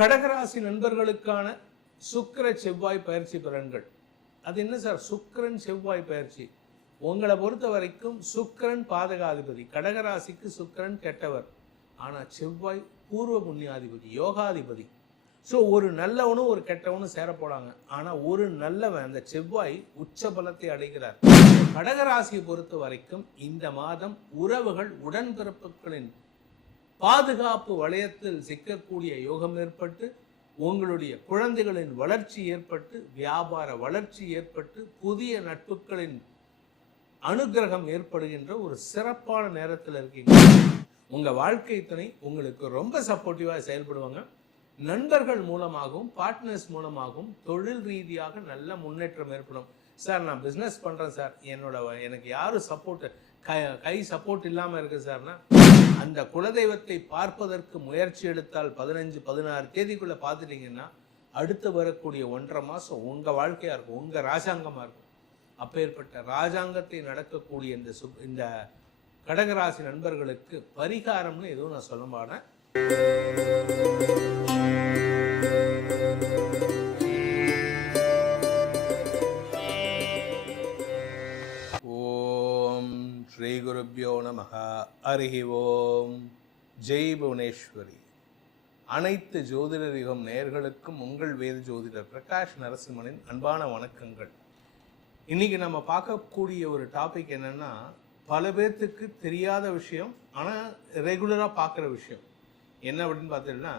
கடகராசி நண்பர்களுக்கான சுக்கிர செவ்வாய் பயிற்சி பலன்கள். அது என்ன சார் சுக்கிரன் செவ்வாய் பயிற்சி? உங்களை பொறுத்த வரைக்கும் சுக்கிரன் பாதகாதிபதி, கடகராசிக்கு சுக்கிரன் கெட்டவர். ஆனால் செவ்வாய் பூர்வ புண்ணியாதிபதி, யோகாதிபதி. ஸோ ஒரு நல்லவனும் ஒரு கெட்டவனும் சேர போடாங்க. ஆனால் ஒரு நல்லவன் அந்த செவ்வாய் உச்ச பலத்தை அடைகிறார். கடகராசியை பொறுத்த வரைக்கும் இந்த மாதம் உறவுகள் உடன்பிறப்புகளின் பாதுகாப்பு வளையத்தில் சிக்கக்கூடிய யோகம் ஏற்பட்டு, உங்களுடைய குழந்தைகளின் வளர்ச்சி ஏற்பட்டு, வியாபார வளர்ச்சி ஏற்பட்டு, புதிய நட்புகளின் அனுகிரகம் ஏற்படுகின்ற ஒரு சிறப்பான நேரத்தில் இருக்கீங்க. உங்கள் வாழ்க்கை துணை உங்களுக்கு ரொம்ப சப்போர்ட்டிவாக செயல்படுவாங்க. நண்பர்கள் மூலமாகவும் பார்ட்னர்ஸ் மூலமாகவும் தொழில் ரீதியாக நல்ல முன்னேற்றம் ஏற்படும். சார் நான் பிஸ்னஸ் பண்ணுறேன் சார், எனக்கு யாரும் கை சப்போர்ட் இல்லாமல் இருக்குது சார்னா, அந்த குலதெய்வத்தை பார்ப்பதற்கு முயற்சி எடுத்தால் 15-16 தேதிக்குள்ளே பார்த்துட்டிங்கன்னா அடுத்து வரக்கூடிய 1.5 மாதம் உங்கள் வாழ்க்கையாக இருக்கும், உங்கள் ராஜாங்கமாக இருக்கும். அப்பேற்பட்ட ராஜாங்கத்தை நடக்கக்கூடிய இந்த கடகராசி நண்பர்களுக்கு பரிகாரம்னு எதுவும் நான் சொல்ல மாட்டேன். ஓம் ஸ்ரீ குருப்யோ நமஹ. ஹரி ஓம். ஜெய் புவனேஸ்வரி. அனைத்து ஜோதிடர் யுகம் நேயர்களுக்கும் உங்கள் வேத ஜோதிடர் பிரகாஷ் நரசிம்மனின் அன்பான வணக்கங்கள். இன்னைக்கு நம்ம பார்க்கக்கூடிய ஒரு டாபிக் என்னன்னா, பல பேர்த்துக்கு தெரியாத விஷயம், ஆனால் ரெகுலராக பார்க்குற விஷயம் என்ன அப்படின்னு பார்த்தீங்கன்னா,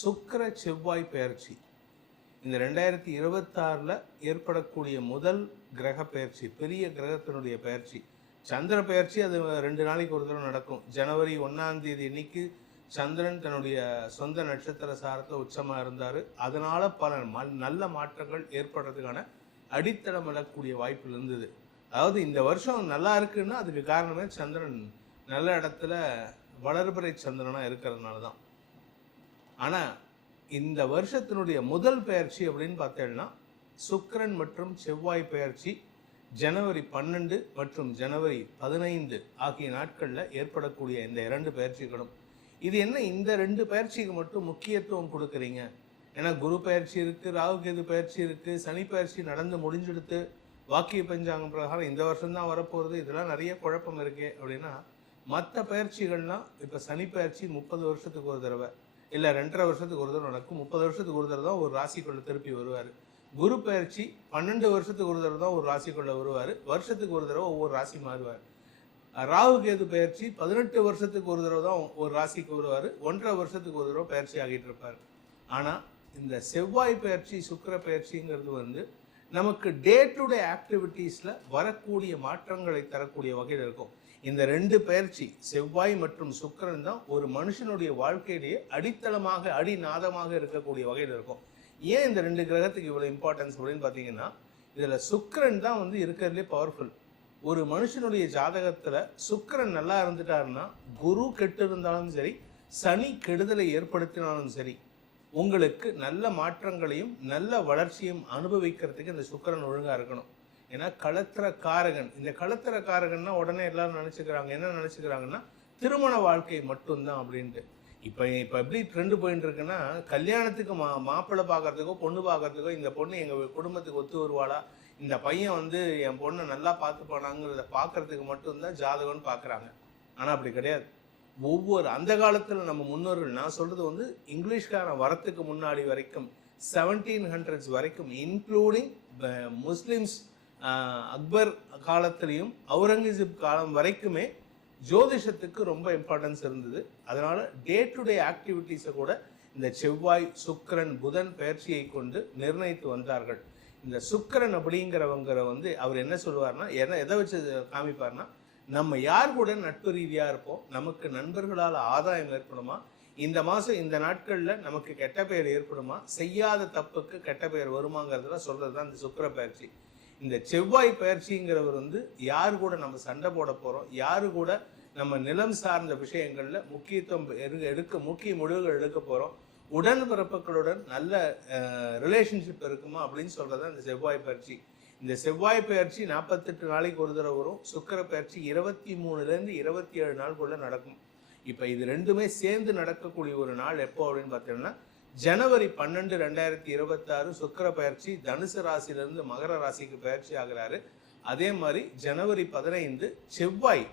சுக்கிர செவ்வாய் பெயர்ச்சி. இந்த 2026 ஏற்படக்கூடிய முதல் கிரக பெயர்ச்சி, பெரிய கிரகத்தினுடைய பெயர்ச்சி. சந்திர பெயர்ச்சி அது 2 நாளைக்கு ஒரு தடவை நடக்கும். ஜனவரி 1ஆம் தேதி அன்னைக்கு சந்திரன் தன்னுடைய சொந்த நட்சத்திர சாரத்தை உச்சமாக இருந்தார். அதனால் பல நல்ல மாற்றங்கள் ஏற்படுறதுக்கான அடித்தளம் எழக்கூடிய வாய்ப்பு இருந்தது. அதாவது இந்த வருஷம் நல்லா இருக்குன்னா அதுக்கு காரணமே சந்திரன் நல்ல இடத்துல வளர்பிறை சந்திரனாக இருக்கிறதுனால தான். ஆனால் இந்த வருஷத்தினுடைய முதல் பெயர்ச்சி அப்படின்னு பார்த்தேன்னா சுக்கிரன் மற்றும் செவ்வாய் பெயர்ச்சி ஜனவரி 12 மற்றும் ஜனவரி 15 ஆகிய நாட்களில் ஏற்படக்கூடிய இந்த 2 பெயர்ச்சிகளும். இது என்ன இந்த 2 பெயர்ச்சிக்கு மட்டும் முக்கியத்துவம் கொடுக்குறீங்க? ஏன்னா குரு பயிற்சி இருக்குது, ராகு கேது பயிற்சி இருக்குது, சனி பயிற்சி நடந்து முடிஞ்செடுத்து வாக்கிய பஞ்சாங்கம் பிரகாரம் இந்த வருஷம்தான் வரப்போகிறது, இதெல்லாம் நிறைய குழப்பம் இருக்கே அப்படின்னா, மற்ற பயிற்சிகள்லாம் இப்போ சனி பயிற்சி 30 வருஷத்துக்கு ஒரு தடவை இல்லை 2.5 வருஷத்துக்கு ஒரு தடவை நடக்கும். 30 வருஷத்துக்கு ஒரு தடவை தான் ஒரு ராசிக்குள்ள திருப்பி வருவார். குரு பயிற்சி 12 வருஷத்துக்கு ஒரு தடவை தான் ஒரு ராசிக்குள்ள வருவார். வருஷத்துக்கு ஒரு தடவை ஒவ்வொரு ராசி மாறுவார். ராகு கேது பயிற்சி 18 வருஷத்துக்கு ஒரு தடவை தான் ஒரு ராசிக்கு வருவார். 1.5 வருஷத்துக்கு ஒரு தடவை பயிற்சி ஆகிட்டு இருப்பார். ஆனால் இந்த செவ்வாய் பயிற்சி சுக்கிர பயிற்சிங்கிறது நமக்கு டே டு டே ஆக்டிவிட்டீஸில் வரக்கூடிய மாற்றங்களை தரக்கூடிய வகையில் இருக்கும். இந்த 2 பயிற்சி செவ்வாய் மற்றும் சுக்கிரன் தான் ஒரு மனுஷனுடைய வாழ்க்கையிலேயே அடித்தளமாக அடிநாதமாக இருக்கக்கூடிய வகையில் இருக்கும். ஏன் இந்த 2 கிரகத்துக்கு இவ்வளோ இம்பார்ட்டன்ஸ் அப்படின்னு பார்த்தீங்கன்னா, இதில் சுக்கிரன் தான் இருக்கிறதுலே பவர்ஃபுல். ஒரு மனுஷனுடைய ஜாதகத்தில் சுக்கிரன் நல்லா இருந்துட்டாருன்னா, குரு கெட்டு இருந்தாலும் சரி, சனி கெடுதலை ஏற்படுத்தினாலும் சரி, உங்களுக்கு நல்ல மாற்றங்களையும் நல்ல வளர்ச்சியும் அனுபவிக்கிறதுக்கு இந்த சுக்கிரன் ஒழுங்காக இருக்கணும். ஏன்னா களத்திர காரகன். இந்த களத்திர காரகன்னா உடனே எல்லாரும் என்ன நினச்சிக்கிறாங்கன்னா திருமண வாழ்க்கை மட்டும்தான் அப்படின்ட்டு. இப்போ எப்படி ட்ரெண்டு போயிட்டு இருக்குன்னா, கல்யாணத்துக்கு மாப்பிள்ளை பார்க்கறதுக்கோ பொண்ணு பார்க்கறதுக்கோ, இந்த பொண்ணு எங்கள் குடும்பத்துக்கு ஒத்து வருவாளா, இந்த பையன் என் பொண்ணை நல்லா பார்த்து போனாங்கிறத பார்க்கறதுக்கு மட்டும்தான் ஜாதகம்னு பார்க்குறாங்க. ஆனால் அப்படி கிடையாது. அந்த காலத்தில் நம்ம முன்னோர்கள், நான் சொல்கிறது இங்கிலீஷ்காரன் வரத்துக்கு முன்னாடி வரைக்கும் 1700s வரைக்கும், இன்க்ளூடிங் முஸ்லிம்ஸ் அக்பர் காலத்திலையும் அவுரங்கசீப் காலம் வரைக்குமே ஜோதிஷத்துக்கு ரொம்ப இம்பார்ட்டன்ஸ் இருந்தது. அதனால் டே டு டே ஆக்டிவிட்டீஸை கூட இந்த செவ்வாய் சுக்கிரன் புதன் பயிற்சியை கொண்டு நிர்ணயித்து வந்தார்கள். இந்த சுக்கிரன் அப்படிங்கிறவங்கிற அவர் என்ன சொல்லுவார்னா, எதை வச்சு காமிப்பார்னா, நம்ம யார் கூட நட்பு ரீதியாக இருப்போம், நமக்கு நண்பர்களால் ஆதாயம் ஏற்படுமா, இந்த மாதம் இந்த நாட்களில் நமக்கு கெட்ட பெயர் ஏற்படுமா, செய்யாத தப்புக்கு கெட்ட பெயர் வருமாங்கிறதுல சொல்கிறது தான் இந்த சுக்கிர பயிற்சி. இந்த செவ்வாய் பயிற்சிங்கிறவர் யாரு கூட நம்ம சண்டை போட போகிறோம், யாரு கூட நம்ம நிலம் சார்ந்த விஷயங்களில் முக்கிய முடிவுகள் எடுக்க போகிறோம், உடன்பிறப்புகளுடன் நல்ல ரிலேஷன்ஷிப் இருக்குமா அப்படின்னு சொல்கிறது இந்த செவ்வாய் பயிற்சி. இந்த செவ்வாய் பயிற்சி 48 நாளைக்கு ஒரு தடவை வரும். சுக்கிர பயிற்சி 23லேருந்து 27 நாளுக்குள்ள நடக்கும். இப்போ இது ரெண்டுமே சேர்ந்து நடக்கக்கூடிய ஒரு நாள் எப்போ அப்படின்னு பார்த்தீங்கன்னா ஜனவரி 12, 2026 சுக்கிர பயிற்சி தனுசு ராசியிலிருந்து மகர ராசிக்கு பயிற்சி ஆகிறாரு. அதே மாதிரி ஜனவரி 15 செவ்வாய்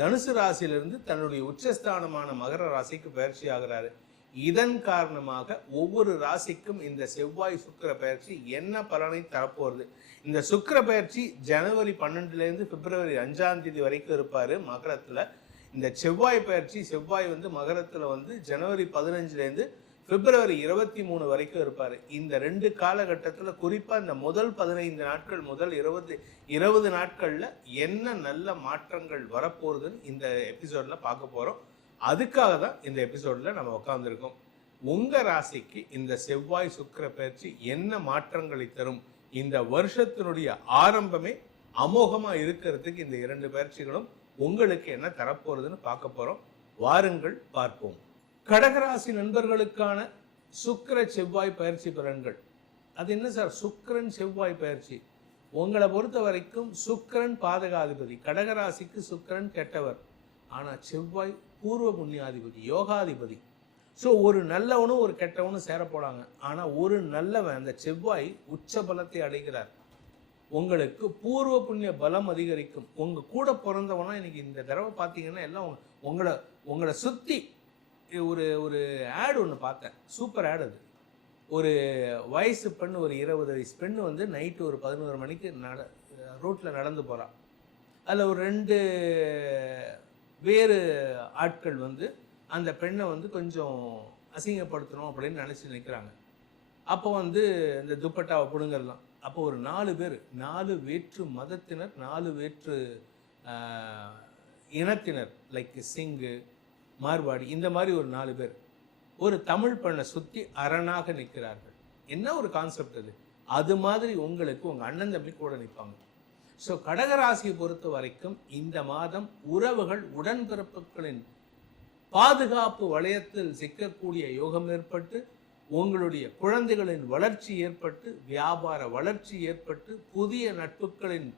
தனுசு ராசியிலிருந்து தன்னுடைய உச்சஸ்தானமான மகர ராசிக்கு பயிற்சி ஆகிறாரு. இதன் காரணமாக ஒவ்வொரு ராசிக்கும் இந்த செவ்வாய் சுக்கிர பயிற்சி என்ன பலனை தரப்போறது? இந்த சுக்கிர பயிற்சி ஜனவரி 12 பிப்ரவரி 5 வரைக்கும் இருப்பாரு மகரத்துல. இந்த செவ்வாய் பயிற்சி செவ்வாய் மகரத்துல ஜனவரி 15 பிப்ரவரி 23 வரைக்கும் இருப்பாரு. இந்த 2 காலகட்டத்தில் குறிப்பா இந்த முதல் 15 நாட்கள் முதல் 20 நாட்கள்ல என்ன நல்ல மாற்றங்கள் வரப்போகுதுன்னு இந்த எபிசோட்ல பார்க்க போறோம். அதுக்காக தான் இந்த எபிசோட்ல நம்ம உட்கார்ந்துருக்கோம். உங்க ராசிக்கு இந்த செவ்வாய் சுக்கிர பயிற்சி என்ன மாற்றங்களை தரும்? இந்த வருஷத்தினுடைய ஆரம்பமே அமோகமா இருக்கிறதுக்கு இந்த 2 பயிற்சிகளும் உங்களுக்கு என்ன தரப்போறதுன்னு பார்க்க போறோம். வாருங்கள் பார்ப்போம். கடகராசி நண்பர்களுக்கான சுக்கிர செவ்வாய் பயிற்சி பலன்கள். அது என்ன சார் சுக்கிரன் செவ்வாய் பயிற்சி? உங்களை பொறுத்த வரைக்கும் சுக்கிரன் பாதகாதிபதி. கடகராசிக்கு சுக்கிரன் கெட்டவர், ஆனா செவ்வாய் பூர்வ புண்ணியாதிபதி, யோகாதிபதி. ஸோ ஒரு நல்லவனும் ஒரு கெட்டவனும் சேர போறாங்க. ஆனா ஒரு நல்லவன் அந்த செவ்வாய் உச்ச பலத்தை அடைகிறார். உங்களுக்கு பூர்வ புண்ணிய பலம் அதிகரிக்கும். உங்க கூட பிறந்தவனா இன்னைக்கு இந்த தடவை பார்த்தீங்கன்னா எல்லாம் உங்களை சுத்தி ஒரு ஆடு ஒன்று பார்த்தேன், சூப்பர் ஆடு. அது ஒரு வயசு பெண், ஒரு 20 வயசு பெண்ணு நைட்டு ஒரு 11 மணிக்கு ரோட்டில் நடந்து போகிறான். அதில் ஒரு 2 வேறு ஆட்கள் அந்த பெண்ணை கொஞ்சம் அசிங்கப்படுத்தணும் அப்படின்னு நினச்சி நிற்கிறாங்க. அப்போ இந்த துப்பட்டாவை பிடுங்கலாம். அப்போ ஒரு 4 பேர், 4 வேற்று மதத்தினர், 4 வேற்று இனத்தினர், லைக் சிங்கு, மார்வாடி, இந்த மாதிரி ஒரு 4 பேர் ஒரு தமிழ் பெண்ணை சுற்றி அரணாக நிற்கிறார்கள். என்ன ஒரு கான்செப்ட் அது? அது மாதிரி உங்களுக்கு உங்கள் அண்ணன் தம்பி கூட நிற்பாங்க. ஸோ கடகராசியை பொறுத்த வரைக்கும் இந்த மாதம் உறவுகள், உடன்பிறப்புகளின் பாதுகாப்பு வளையத்தில் சிக்கக்கூடிய யோகம் ஏற்பட்டு, உங்களுடைய குழந்தைகளின் வளர்ச்சி ஏற்பட்டு, வியாபார வளர்ச்சி ஏற்பட்டு, புதிய நட்புகளின்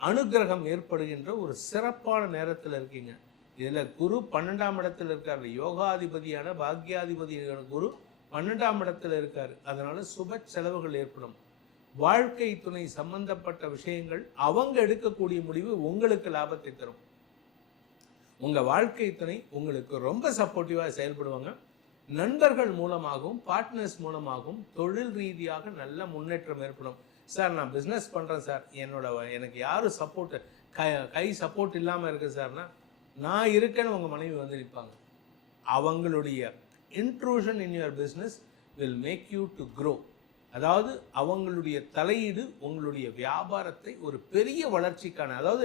அனுகிரகம் ஏற்படுகின்ற ஒரு சிறப்பான நேரத்தில் இருக்கீங்க. இதில் குரு 12ஆம் இடத்துல இருக்காரு. யோகாதிபதியான பாக்யாதிபதியான குரு 12ஆம் இடத்துல இருக்காரு. அதனால சுப செலவுகள் ஏற்படும். வாழ்க்கை துணை சம்பந்தப்பட்ட விஷயங்கள் அவங்க எடுக்கக்கூடிய முடிவு உங்களுக்கு லாபத்தை தரும். உங்க வாழ்க்கை துணை உங்களுக்கு ரொம்ப சப்போர்ட்டிவா செயல்படுவாங்க. நண்பர்கள் மூலமாகவும் பார்ட்னர்ஸ் மூலமாகவும் தொழில் ரீதியாக நல்ல முன்னேற்றம் ஏற்படும். சார் நான் பிஸ்னஸ் பண்றேன் சார், எனக்கு யாரும் சப்போர்ட் கை சப்போர்ட் இல்லாமல் இருக்கு சார்னா, நான் இருக்கேன்னு உங்கள் மனைவி நிற்பாங்க. அவங்களுடைய intrusion in your business will make you to grow. அதாவது அவங்களுடைய தலையீடு உங்களுடைய வியாபாரத்தை ஒரு பெரிய வளர்ச்சிக்கான, அதாவது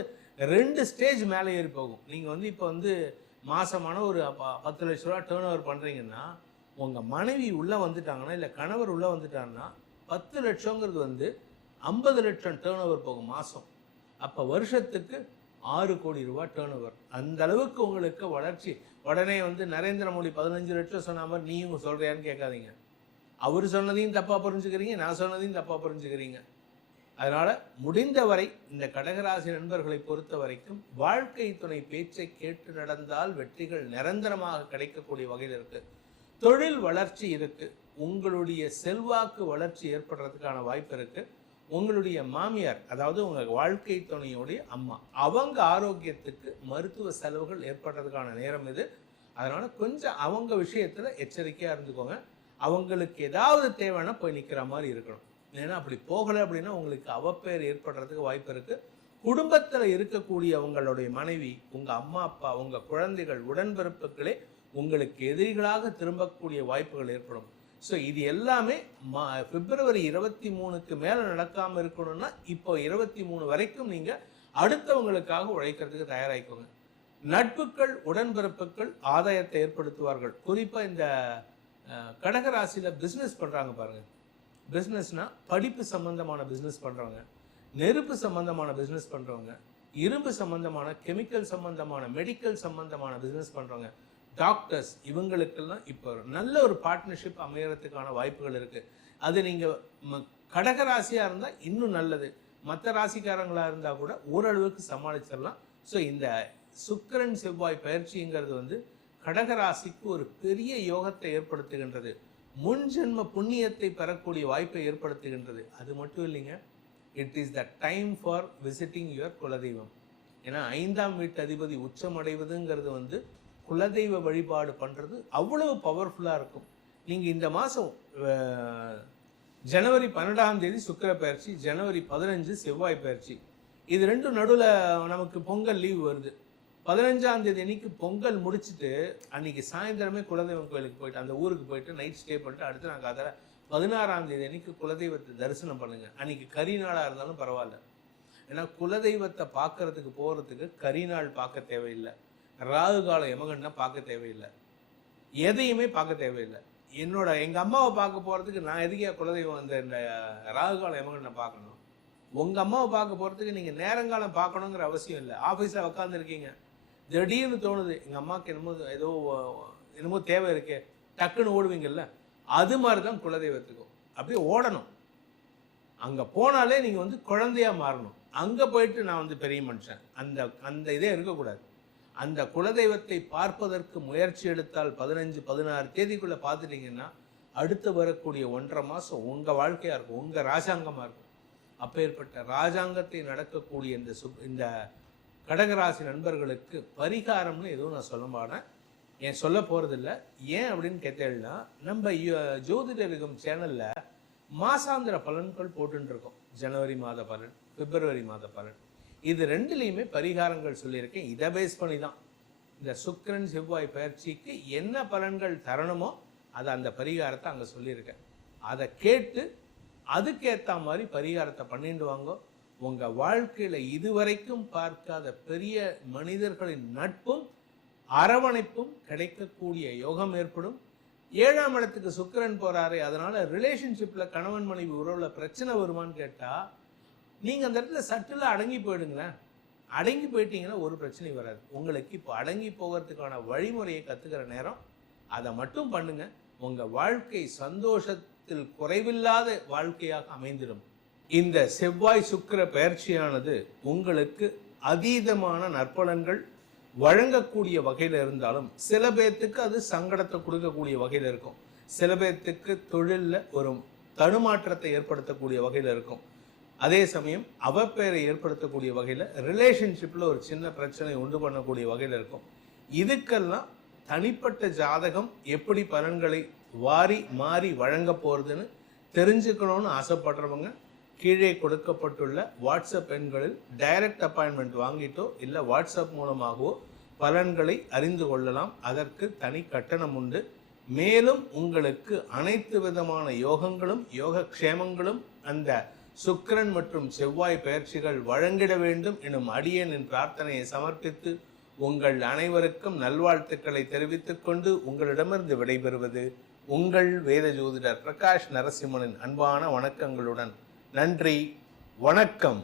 2 ஸ்டேஜ் மேலே ஏறி போகும். நீங்கள் இப்போ மாதமான ஒரு 10 லட்ச ரூபா டேர்ன் ஓவர் பண்ணுறீங்கன்னா, உங்கள் மனைவி உள்ளே வந்துட்டாங்கன்னா, இல்லை கணவர் உள்ளே வந்துட்டாங்கன்னா 10 லட்சங்கிறது 50 லட்சம் டேர்ன் ஓவர் போகும் மாதம். அப்போ வருஷத்துக்கு 6 கோடி ரூபாய் டேர்ன் ஓவர். அந்த அளவுக்கு உங்களுக்கு வளர்ச்சி. உடனே நரேந்திர மோடி 15 லட்சம் சொன்ன மாதிரி நீயும் சொல்றியான்னு கேட்காதீங்க. அவர் சொன்னதையும் தப்பா புரிஞ்சுக்கிறீங்க, நான் சொன்னதையும் தப்பா புரிஞ்சுக்கிறீங்க. அதனால முடிந்தவரை இந்த கடகராசி நண்பர்களை பொறுத்த வரைக்கும் வாழ்க்கை துணை பேச்சை கேட்டு நடந்தால் வெற்றிகள் நிரந்தரமாக கிடைக்கக்கூடிய வகையில் இருக்கு. தொழில் வளர்ச்சி இருக்கு. உங்களுடைய செல்வாக்கு வளர்ச்சி ஏற்படுறதுக்கான வாய்ப்பு இருக்கு. உங்களுடைய மாமியார், அதாவது உங்கள் வாழ்க்கை துணையுடைய அம்மா, அவங்க ஆரோக்கியத்துக்கு மருத்துவ செலவுகள் ஏற்படுறதுக்கான நேரம் இது. அதனால கொஞ்சம் அவங்க விஷயத்துல எச்சரிக்கையா இருந்துக்கோங்க. அவங்களுக்கு ஏதாவது தேவைன்னா போய் நிற்கிற மாதிரி இருக்கணும். ஏன்னா அப்படி போகலை அப்படின்னா உங்களுக்கு அவப்பெயர் ஏற்படுறதுக்கு வாய்ப்பு இருக்கு. குடும்பத்தில் இருக்கக்கூடிய உங்களுடைய மனைவி, உங்க அம்மா அப்பா, உங்க குழந்தைகள், உடன்பிறப்புகளே உங்களுக்கு எதிரிகளாக திரும்பக்கூடிய வாய்ப்புகள் ஏற்படும். ஸோ இது எல்லாமே பிப்ரவரி 23க்கு மேலே நடக்காமல் இருக்கணும்னா இப்போ 23 வரைக்கும் நீங்கள் அடுத்தவங்களுக்காக உழைக்கிறதுக்கு தயாராகிக்கோங்க. நட்புகள், உடன்பிறப்புகள் ஆதாயத்தை ஏற்படுத்துவார்கள். குறிப்பாக இந்த கடகராசியில் பிஸ்னஸ் பண்ணுறாங்க பாருங்கள். பிஸ்னஸ்னால் படிப்பு சம்பந்தமான பிஸ்னஸ் பண்ணுறவங்க, நெருப்பு சம்பந்தமான பிஸ்னஸ் பண்ணுறவங்க, இரும்பு சம்பந்தமான, கெமிக்கல் சம்பந்தமான, மெடிக்கல் சம்பந்தமான பிஸ்னஸ் பண்ணுறவங்க, டாக்டர்ஸ், இவங்களுக்கெல்லாம் இப்போ நல்ல ஒரு பார்ட்னர்ஷிப் அமையறதுக்கான வாய்ப்புகள் இருக்குது. அது நீங்கள் கடகராசியாக இருந்தால் இன்னும் நல்லது. மற்ற ராசிக்காரங்களாக இருந்தால் கூட ஓரளவுக்கு சமாளிச்சிடலாம். ஸோ இந்த சுக்கிரன் செவ்வாய் பயிற்சிங்கிறது கடகராசிக்கு ஒரு பெரிய யோகத்தை ஏற்படுத்துகின்றது. முன் ஜென்ம புண்ணியத்தை பெறக்கூடிய வாய்ப்பை ஏற்படுத்துகின்றது. அது மட்டும் இல்லைங்க, it is the time for visiting your குலதெய்வம். ஏன்னா 5ஆம் வீட்டு அதிபதி உச்சமடைவதுங்கிறது குலதெய்வ வழிபாடு பண்ணுறது அவ்வளவு பவர்ஃபுல்லாக இருக்கும். நீங்கள் இந்த மாதம் ஜனவரி 12ஆம் தேதி சுக்கிர பயிற்சி, ஜனவரி 15 செவ்வாய் பயிற்சி, இது ரெண்டும் நடுவில் நமக்கு பொங்கல் லீவ் வருது. 15ஆம் தேதி அன்னைக்கு பொங்கல் முடிச்சுட்டு அன்னைக்கு சாயந்தரமே குலதெய்வம் கோயிலுக்கு போயிட்டு அந்த ஊருக்கு போயிட்டு நைட் ஸ்டே பண்ணிட்டு அடுத்து நாங்கள் அதில் 16ஆம் தேதி அன்னைக்கு குலதெய்வத்தை தரிசனம் பண்ணுங்க. அன்னைக்கு கரி நாளாக இருந்தாலும் பரவாயில்ல. ஏன்னா குலதெய்வத்தை பார்க்கறதுக்கு போகிறதுக்கு கரி நாள் பார்க்க தேவையில்லை, ராகு கால யமகண்டனை பார்க்க தேவையில்லை, எதையுமே பார்க்க தேவையில்லை. எங்கள் அம்மாவை பார்க்க போகிறதுக்கு நான் எதுக்கே குலதெய்வம் இந்த ராகு கால யமகண்டனை பார்க்கணும்? உங்கள் அம்மாவை பார்க்க போகிறதுக்கு நீங்கள் நேரங்காலம் பார்க்கணுங்கிற அவசியம் இல்லை. ஆஃபீஸில் உட்காந்துருக்கீங்க, திடீர்னு தோணுது எங்கள் அம்மாவுக்கு என்னமோ தேவை இருக்கே, டக்குன்னு ஓடுவீங்கல்ல, அது மாதிரி தான் குலதெய்வத்துக்கும். அப்படியே ஓடணும். அங்கே போனாலே நீங்கள் குழந்தையாக மாறணும். அங்கே போயிட்டு நான் பெரிய மனுஷன் அந்த இதே இருக்கக்கூடாது. அந்த குலதெய்வத்தை பார்ப்பதற்கு முயற்சி எடுத்தால் 15-16 தேதிக்குள்ளே பார்த்துட்டிங்கன்னா அடுத்து வரக்கூடிய 1.5 மாதம் உங்கள் வாழ்க்கையாக இருக்கும், உங்கள் ராஜாங்கமாக இருக்கும். அப்பேற்பட்ட ராஜாங்கத்தை நடக்கக்கூடிய இந்த கடகராசி நண்பர்களுக்கு பரிகாரம்னு எதுவும் நான் சொல்ல மாட்டேன், சொல்ல போகிறதில்ல. ஏன் அப்படின்னு கேட்டேன்னா, நம்ம ஜோதிடரிகம் சேனலில் மாசாந்திர பலன்கள் போட்டுருக்கோம். ஜனவரி மாத பலன், பிப்ரவரி மாத பலன், இது ரெண்டுலேயுமே பரிகாரங்கள் சொல்லியிருக்கேன். இதை பேஸ் பண்ணி தான் இந்த சுக்கிரன் செவ்வாய் பயிற்சிக்கு என்ன பலன்கள் தரணுமோ அதை அந்த பரிகாரத்தை அங்கே சொல்லியிருக்கேன். அதை கேட்டு அதுக்கேற்ற மாதிரி பரிகாரத்தை பண்ணிட்டு வாங்க. உங்கள் வாழ்க்கையில் இதுவரைக்கும் பார்க்காத பெரிய மனிதர்களின் நட்பும் அரவணைப்பும் கிடைக்கக்கூடிய யோகம் ஏற்படும். 7ஆம் இடத்துக்கு சுக்கிரன் போகிறாரு, அதனால் ரிலேஷன்ஷிப்பில் கணவன் மனைவி உறவில் பிரச்சனை வருமானு கேட்டால் நீங்கள் அந்த இடத்துல சட்டில் அடங்கி போயிடுங்களேன். அடங்கி போயிட்டீங்கன்னா ஒரு பிரச்சனை வராது. உங்களுக்கு இப்போ அடங்கி போகிறதுக்கான வழிமுறையை கற்றுக்கிற நேரம், அதை மட்டும் பண்ணுங்க. உங்கள் வாழ்க்கை சந்தோஷத்தில் குறைவில்லாத வாழ்க்கையாக அமைந்திடும். இந்த செவ்வாய் சுக்கிர பயிற்சியானது உங்களுக்கு அதீதமான நற்பலன்கள் வழங்கக்கூடிய வகையில் இருந்தாலும் சில பேர்த்துக்கு அது சங்கடத்தை கொடுக்கக்கூடிய வகையில் இருக்கும். சில பேர்த்துக்கு தொழிலில் ஒரு தடுமாற்றத்தை ஏற்படுத்தக்கூடிய வகையில் இருக்கும். அதே சமயம் அவப்பெயரை ஏற்படுத்தக்கூடிய வகையில், ரிலேஷன்ஷிப்பில் ஒரு சின்ன பிரச்சனை உண்டு பண்ணக்கூடிய வகையில் இருக்கும். இதுக்கெல்லாம் தனிப்பட்ட ஜாதகம் எப்படி பலன்களை வாரி மாறி வழங்க போகிறதுன்னு தெரிஞ்சுக்கணும்னு ஆசைப்படுறவங்க கீழே கொடுக்கப்பட்டுள்ள வாட்ஸ்அப் எண்களில் டைரக்ட் அப்பாயின்மெண்ட் வாங்கிட்டோ இல்லை வாட்ஸ்அப் மூலமாகவோ பலன்களை அறிந்து கொள்ளலாம். அதற்கு தனி கட்டணம் உண்டு. மேலும் உங்களுக்கு அனைத்து விதமான யோகங்களும் யோகக்ஷேமங்களும் அந்த சுக்கிரன் மற்றும் செவ்வாய் பயிற்சிகள் வழங்கிட வேண்டும் எனும் அடியேனின் பிரார்த்தனையை சமர்ப்பித்து உங்கள் அனைவருக்கும் நல்வாழ்த்துக்களை தெரிவித்துக் கொண்டு உங்களிடமிருந்து விடைபெறுவது உங்கள் வேத ஜோதிடர் பிரகாஷ் நரசிம்மனின் அன்பான வணக்கங்களுடன். நன்றி, வணக்கம்.